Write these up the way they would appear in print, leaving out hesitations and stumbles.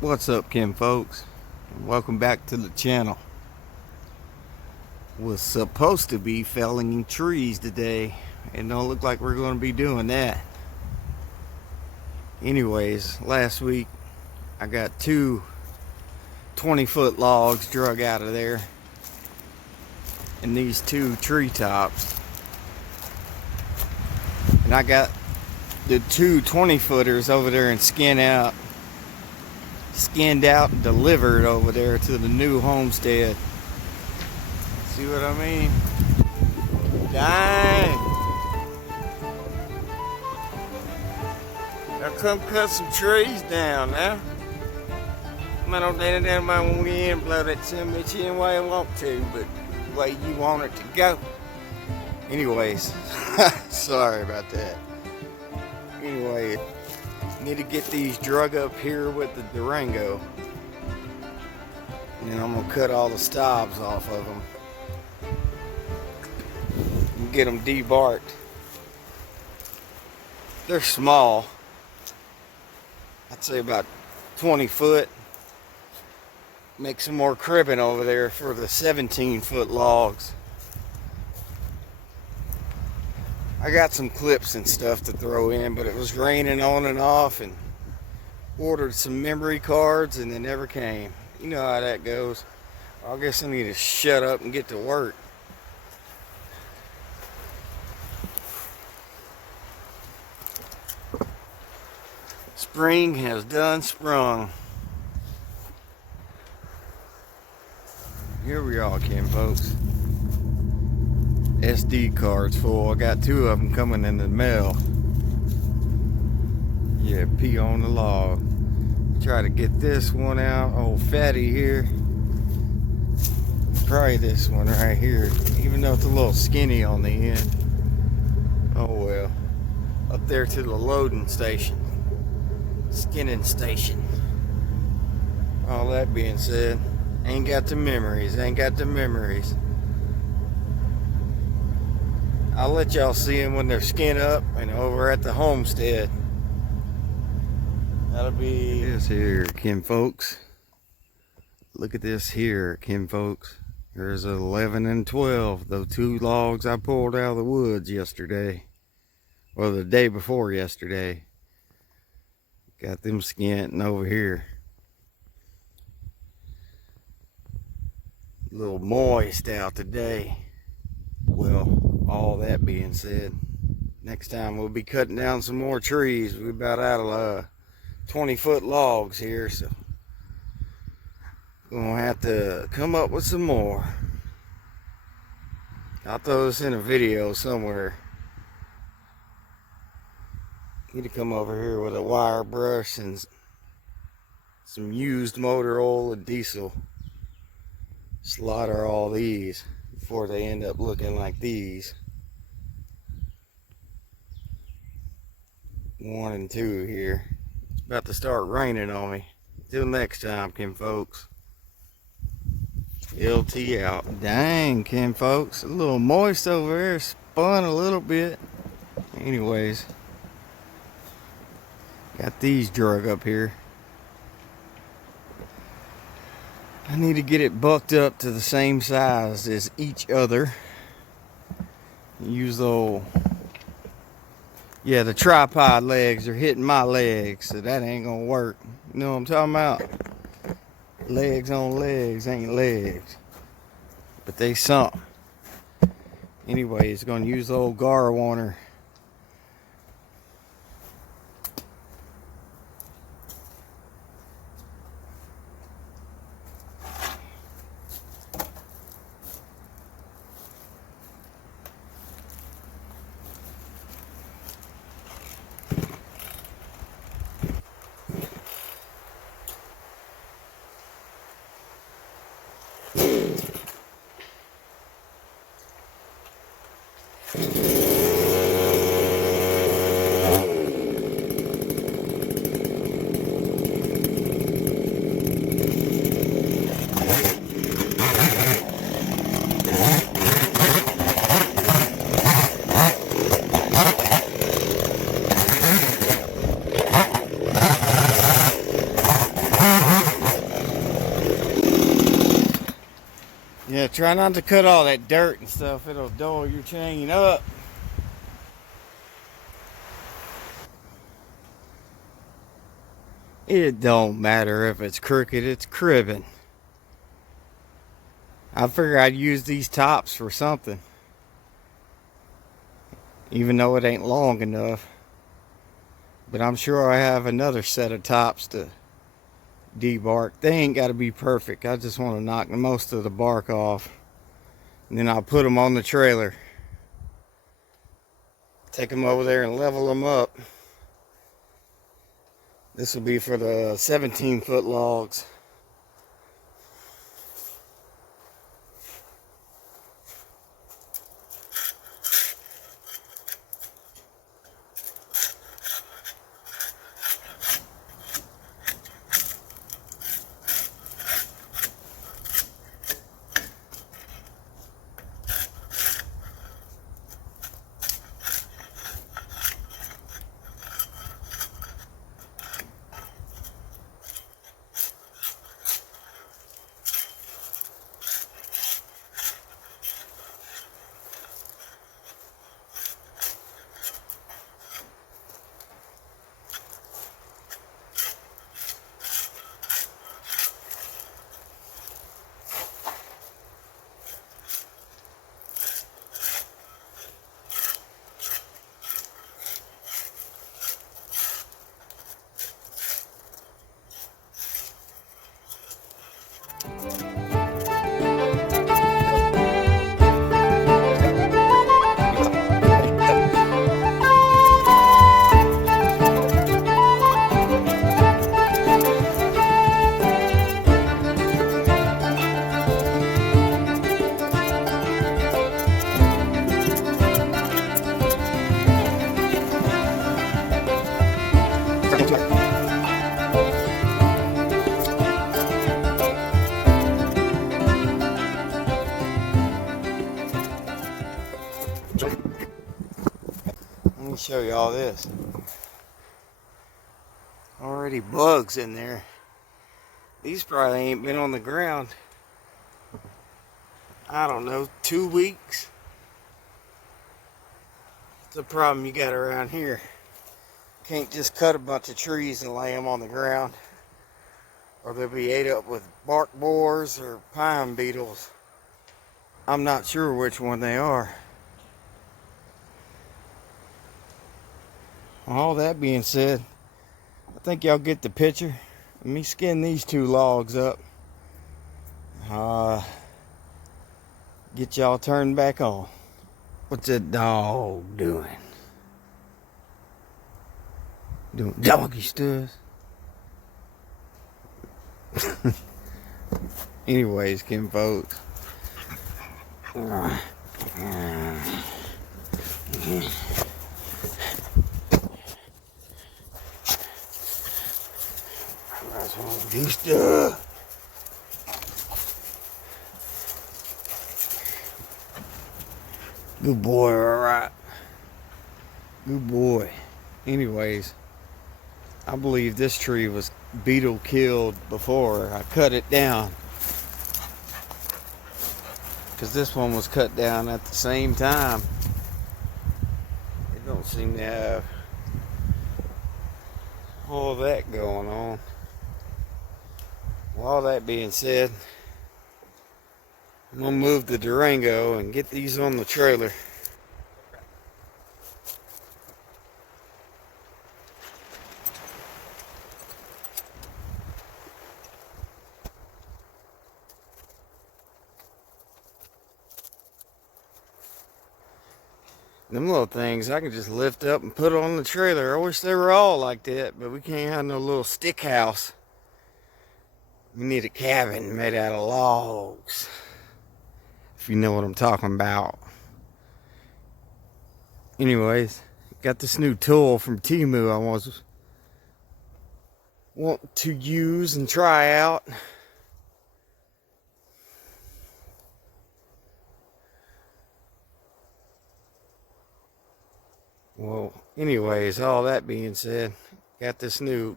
What's up, Kim folks? Welcome back to the channel. Was supposed to be felling trees today. It don't look like we're going to be doing that. Anyways, last week I got two 20-foot logs drug out of there and these two treetops. And I got the two 20-footers over there and skinned out and delivered over there to the new homestead. See what I mean? Dang! Now come cut some trees down now. Man, don't let that man want in, blow that son bitch in the way I want to, but the way you want it to go. Anyways, sorry about that. Anyway, need to get these drug up here with the Durango. And then I'm gonna cut all the stobs off of them and get them debarked. They're small. I'd say about 20 foot. Make some more cribbing over there for the 17-foot logs. I got some clips and stuff to throw in, but it was raining on and off, and ordered some memory cards and they never came. You know how that goes. I guess I need to shut up and get to work. Spring has done sprung. Here we are, Kim folks. SD cards full. I got two of them coming in the mail. Yeah, pee on the log. Try to get this one out. Old fatty here. Try this one right here. Even though it's a little skinny on the end. Oh well. Up there to the loading station. Skinning station. All that being said, ain't got the memories. I'll let y'all see them when they're skinned up and over at the homestead. That'll be this here, Kim folks. Look at this here, Kim folks. There's 11 and 12. Those two logs I pulled out of the woods yesterday. Well, the day before yesterday. Got them skinned over here. A little moist out today. Well, all that being said, next time we'll be cutting down some more trees. We're about out of 20-foot logs here, so gonna have to come up with some more. I'll throw this in a video somewhere. Need to come over here with a wire brush and some used motor oil and diesel. Slaughter all these before they end up looking like these. 1 and 2 here. It's about to start raining on me. Till next time, Kim folks. LT out. Dang, Kim folks. A little moist over there. Spun a little bit. Anyways. Got these drug up here. I need to get it bucked up to the same size as each other. Use the old... Yeah, the tripod legs are hitting my legs, so that ain't gonna work. You know what I'm talking about? Legs on legs ain't legs. But they something. Anyway, it's gonna use the old gar warner. Yeah, try not to cut all that dirt and stuff. It'll dull your chain up. It don't matter if it's crooked, it's cribbing. I figure I'd use these tops for something. Even though it ain't long enough. But I'm sure I have another set of tops to debark. They ain't got to be perfect. I just want to knock most of the bark off. And then I'll put them on the trailer. Take them over there and level them up. This will be for the 17-foot logs. Let me show you all this. Already bugs in there. These probably ain't been on the ground, I don't know, 2 weeks. It's a problem you got around here. Can't just cut a bunch of trees and lay them on the ground, or they'll be ate up with bark borers or pine beetles. I'm not sure which one they are. All that being said, I think y'all get the picture. Let me skin these 2 logs up. Get y'all turned back on. What's that dog doing? Doing doggy stuff. Anyways, Kim folks. That's what I do stuff. Good boy, alright. Good boy. Anyways, I believe this tree was beetle killed before I cut it down. Because this one was cut down at the same time. It don't seem to have all that going on. Well, all that being said, I'm going to move the Durango and get these on the trailer. Them little things I can just lift up and put on the trailer. I wish they were all like that, but we can't have no little stick house. We need a cabin made out of logs, if you know what I'm talking about. Anyways, got this new tool from Temu I was wanting to use and try out. Well, anyways, all that being said, got this new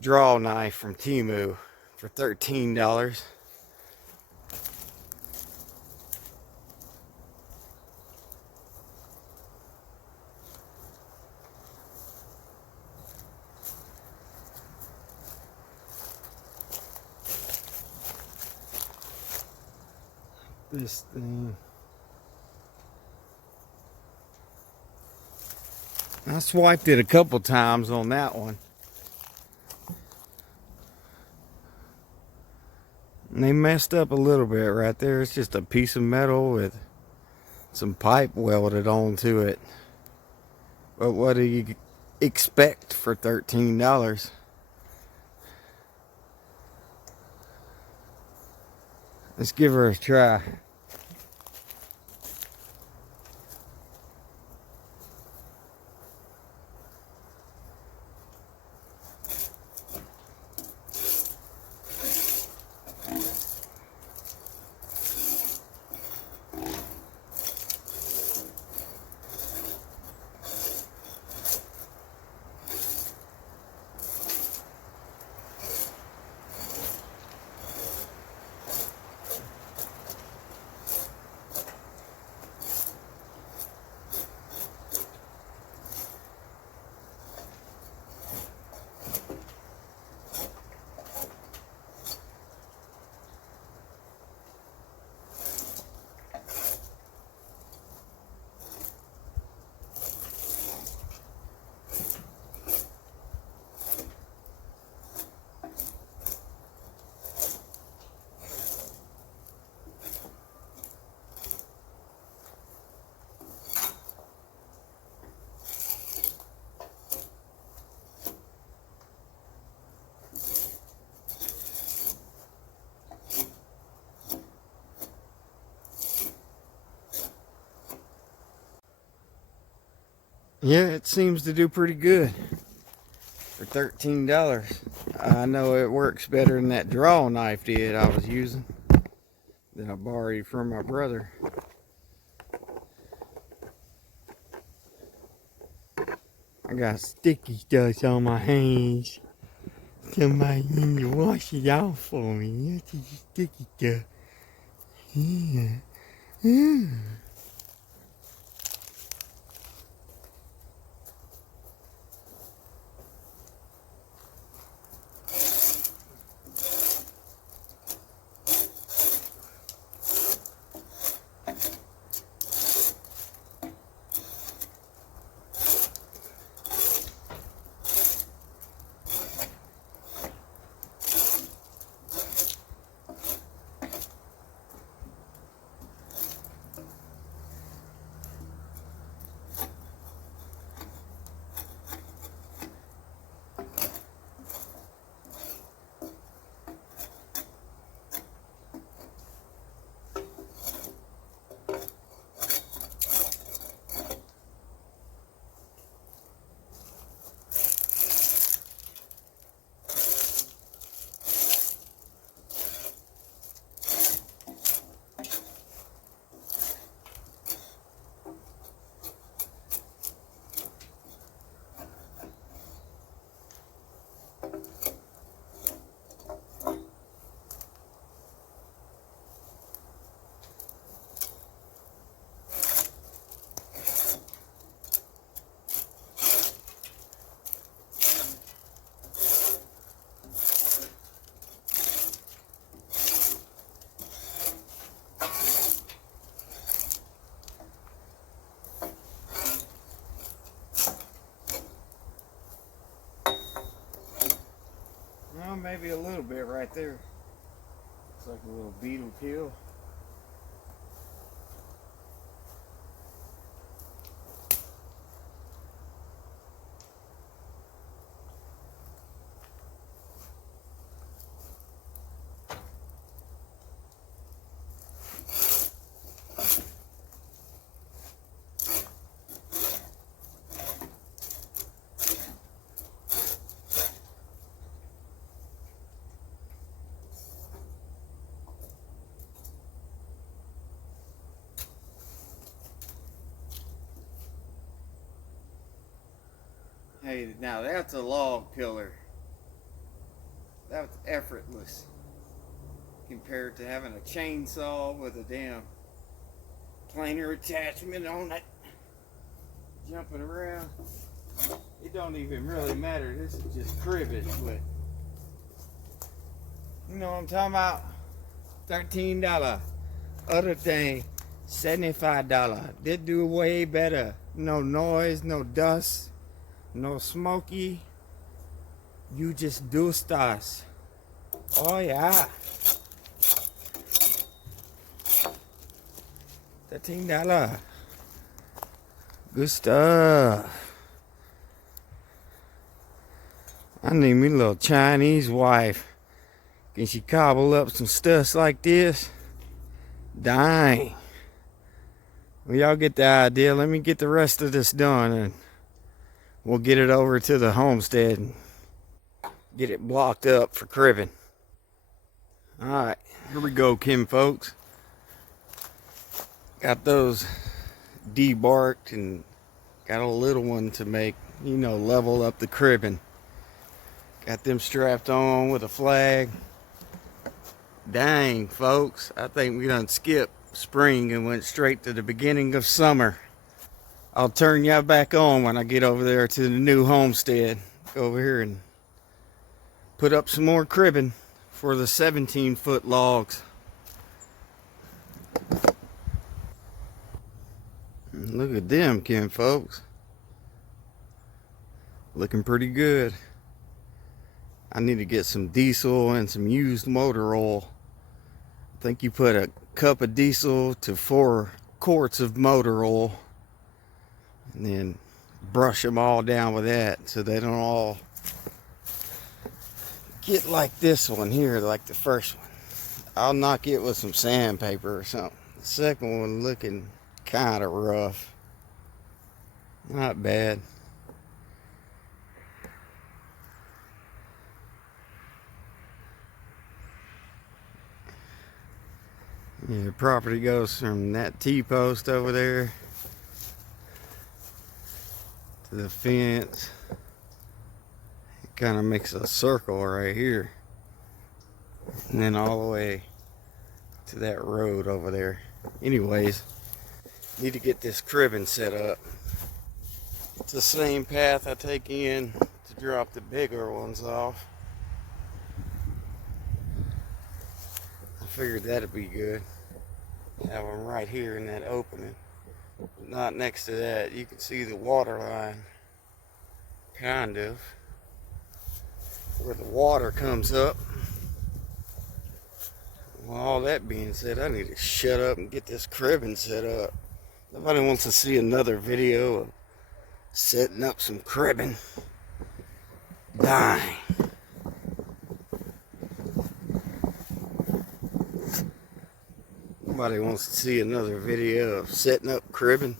draw knife from Temu for $13. this thing. I swiped it a couple times on that one. And they messed up a little bit right there. It's just a piece of metal with some pipe welded onto it. But what do you expect for $13? Let's give her a try. Yeah, it seems to do pretty good for $13. I know it works better than that draw knife did I was using that I borrowed from my brother. I got sticky stuff on my hands. Somebody need to wash it off for me. That's just sticky stuff. Yeah. Yeah. Well, maybe a little bit right there. Looks like a little beetle kill. Hey, now that's a log pillar. That's effortless compared to having a chainsaw with a damn planer attachment on it, jumping around. It don't even really matter. This is just cribbage, but you know what I'm talking about? $13. other thing, $75. They do way better. No noise, no dust, no smoky. You just do stars. Oh yeah. $13. Good stuff. I need me a little Chinese wife. Can she cobble up some stuff like this? Dang. Well, y'all get the idea. Let me get the rest of this done and we'll get it over to the homestead and get it blocked up for cribbing. Alright, here we go, Kim folks. Got those debarked and got a little one to make, you know, level up the cribbing. Got them strapped on with a flag. Dang, folks, I think we done skipped spring and went straight to the beginning of summer. I'll turn y'all back on when I get over there to the new homestead. Go over here and put up some more cribbing for the 17-foot logs. Look at them, Kim folks. Looking pretty good. I need to get some diesel and some used motor oil. I think you put a cup of diesel to 4 quarts of motor oil and then brush them all down with that so they don't all get like this one here, like the first one. I'll knock it with some sandpaper or something. The second one looking kind of rough. Not bad. Yeah, the property goes from that T-post over there to the fence. It kind of makes a circle right here. And then all the way to that road over there. Anyways, need to get this cribbing set up. It's the same path I take in to drop the bigger ones off. I figured that'd be good. Have them right here in that opening. Not next to that. You can see the water line. Kind of. Where the water comes up. Well, all that being said, I need to shut up and get this cribbing set up. Nobody wants to see another video of setting up some cribbing. Dang. Nobody wants to see another video of setting up cribbing.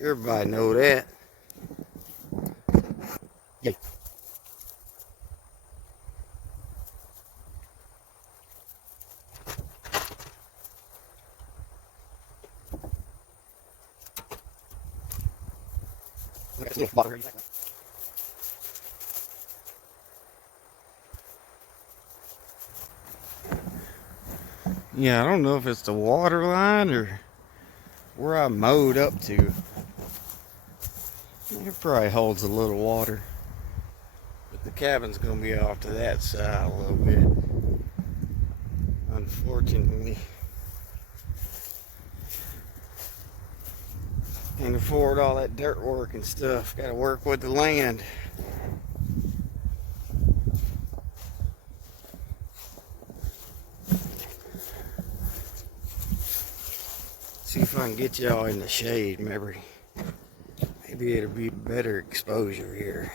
Everybody know that. Yeah. Yeah, I don't know if it's the water line or where I mowed up to. It probably holds a little water. But the cabin's going to be off to that side a little bit. Unfortunately. Can't afford all that dirt work and stuff. Got to work with the land. See if I can get y'all in the shade, maybe it'll be better exposure here.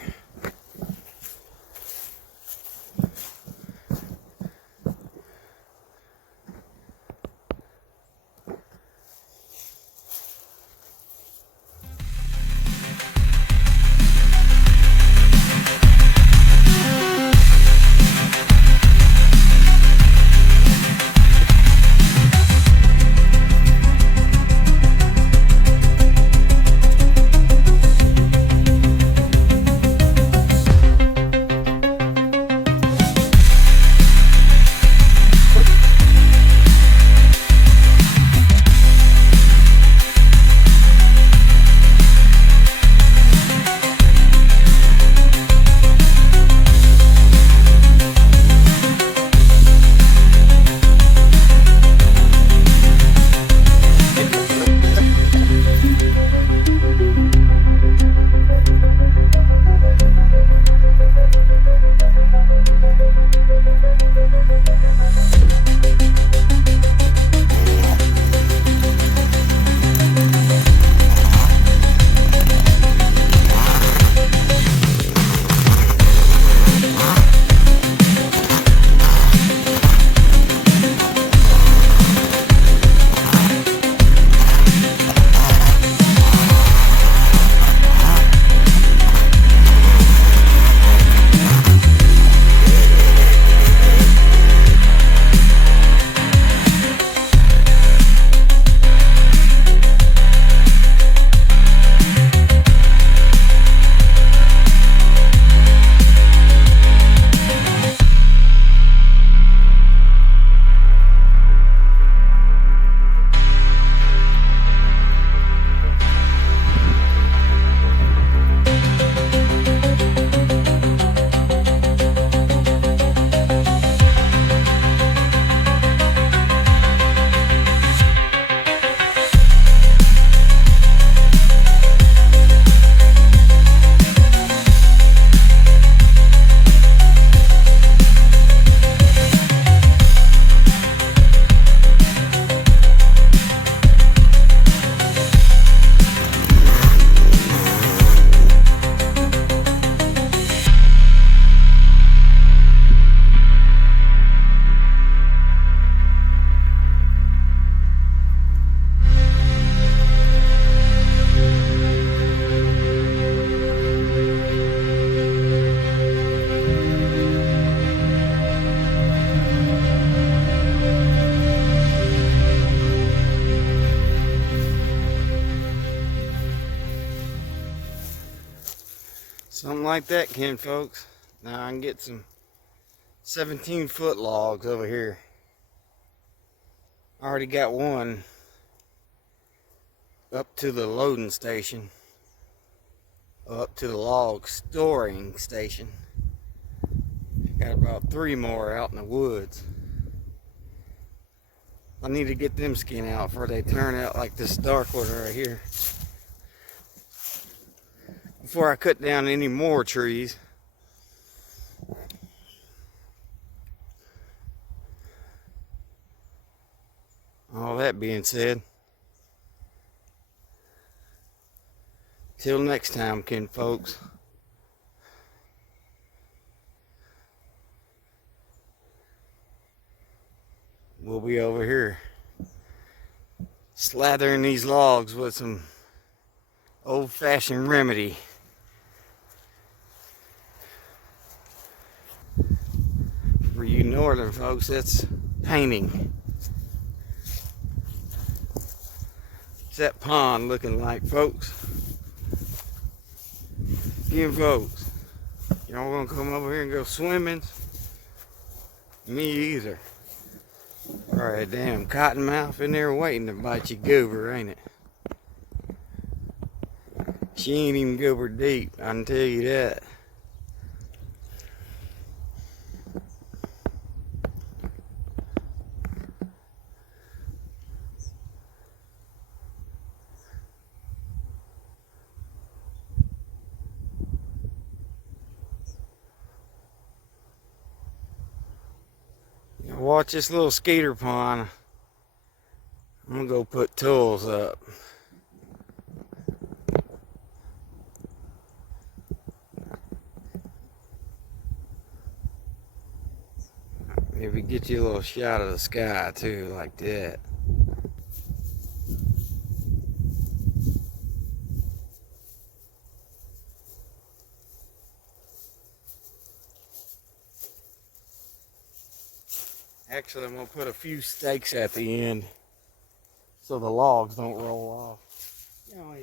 like that, kin folks. Now I can get some 17-foot logs over here. I already got one up to the loading station, up to the log storing station. Got about 3 more out in the woods. I need to get them skin out before they turn out like this dark one right here. Before I cut down any more trees. All that being said, till next time, kin folks. We'll be over here slathering these logs with some old-fashioned remedy. For you northern folks, that's painting. What's that pond looking like, folks? You folks, y'all gonna come over here and go swimming? Me either. Alright, damn cottonmouth in there waiting to bite you goober, ain't it? She ain't even goober deep, I can tell you that. Watch this little skater pond. I'm gonna go put tools up. Maybe get you a little shot of the sky too, like that. Actually, I'm gonna put a few stakes at the end so the logs don't roll off. You know,